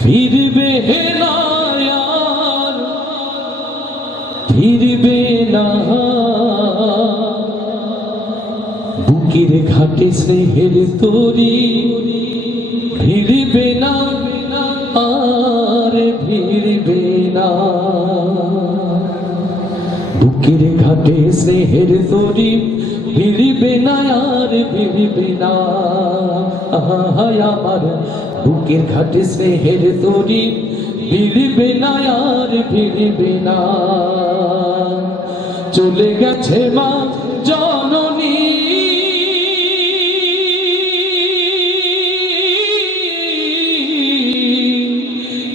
ফিরবে না আর ফিরবে না, বুকের ঘাটে স্নেহের তরি ফিরবে না আর ফিরবে না, বুকের ঘাটে স্নেহের তরি ফিরবে না আর ফিরবে না। আমার বুকের ঘাটে স্নেহের তরি ফিরবে না আর ফিরবে না। চলে গেছে মা জননী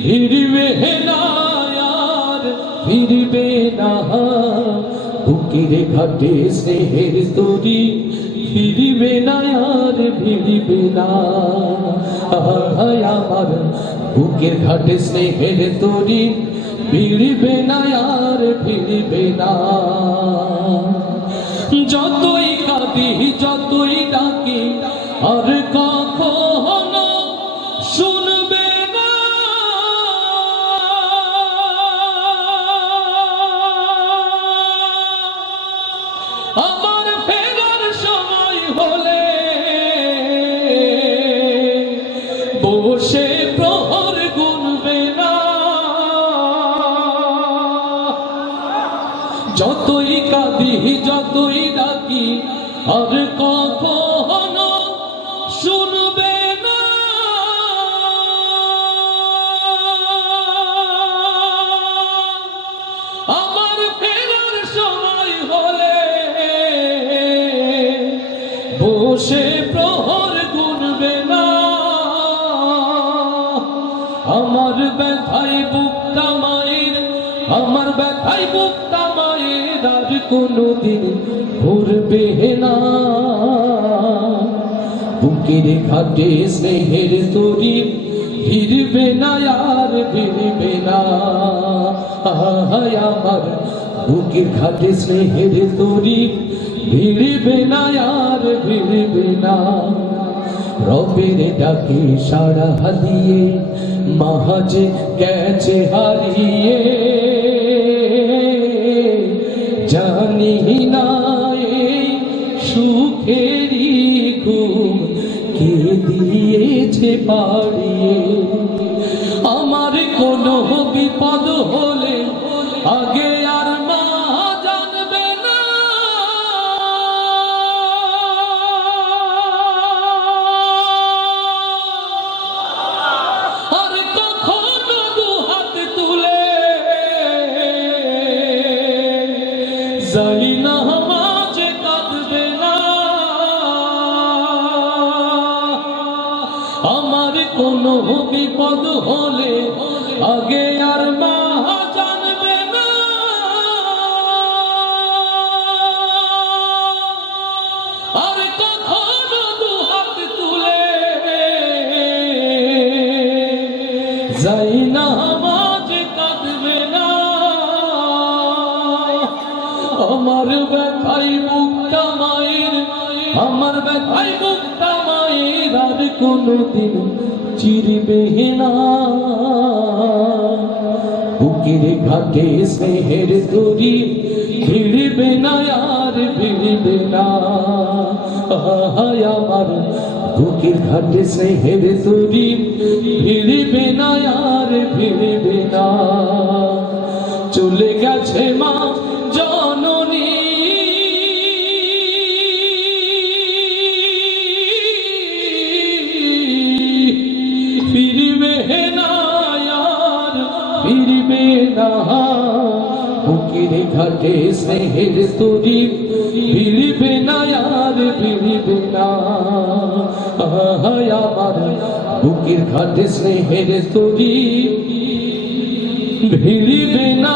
ফিরবে না আর ফিরবে না, বুকের ঘাটে স্নেহের তরি ফিরবে না আর ফিরবে না। আমার বুকের ঘাটে স্নেহের তরি ফিরবে না আর ফিরবে না। যতই কাঁদি যতই ডাকি আর কখনো শুনবে না, আমার ফেরার সময় হলে বসে প্রহর গুনবে না। যতই কাঁদি যতই ডাকি আর কখনো শুনবে না, আমার ফেরার সময় হলে বসে প্রহর গুনবে না। আমার ব্যথায় বুকটা মায়ের, আমার ব্যথায় বুকটা মায়ের আর কোনোদিন ভরবে না। বুকের ঘাটে স্নেহের তরি ফিরবে না আর ফিরবে না। আমার বুকের ঘাটে স্নেহের তরি ফিরবে না আর ফিরবে না। রবের ডাকে সাড়া দিয়ে মাঝে গেছে হারিয়ে, জানি না এই সুখেরই ঘুম কে দিয়েছে পাড়িয়ে। আমার কোনো বিপদ হলে আগে আর মা জানবে না, আর কখনো দু হাত তুলে যাই না মাঝে কাঁদবে না। আমার কোনো বিপদ হলে আগে আর মা জানবে না, আর কখনো দু হাত তুলে যাই না মাঝে কাঁদবে না। আমার ব্যথাই বুকটা মায়ের, আমার ব্যথাই বুকটা মায়ের আর কোনোদিন চিরবে না। বুকের ঘাটে স্নেহের তরি ফিরবে না আর ফিরবে না। আমার বুকের ঘাটে স্নেহের তরি ফিরবে না আর ফিরবে না। চলে গেছে মা জননী ফিরবে না আর ফিরবে না। বুকের ঘাটে স্নেহের তরি ফিরবে না আর ফিরবে না। আমার বুকের ঘাটে স্নেহের তরি ফিরবে না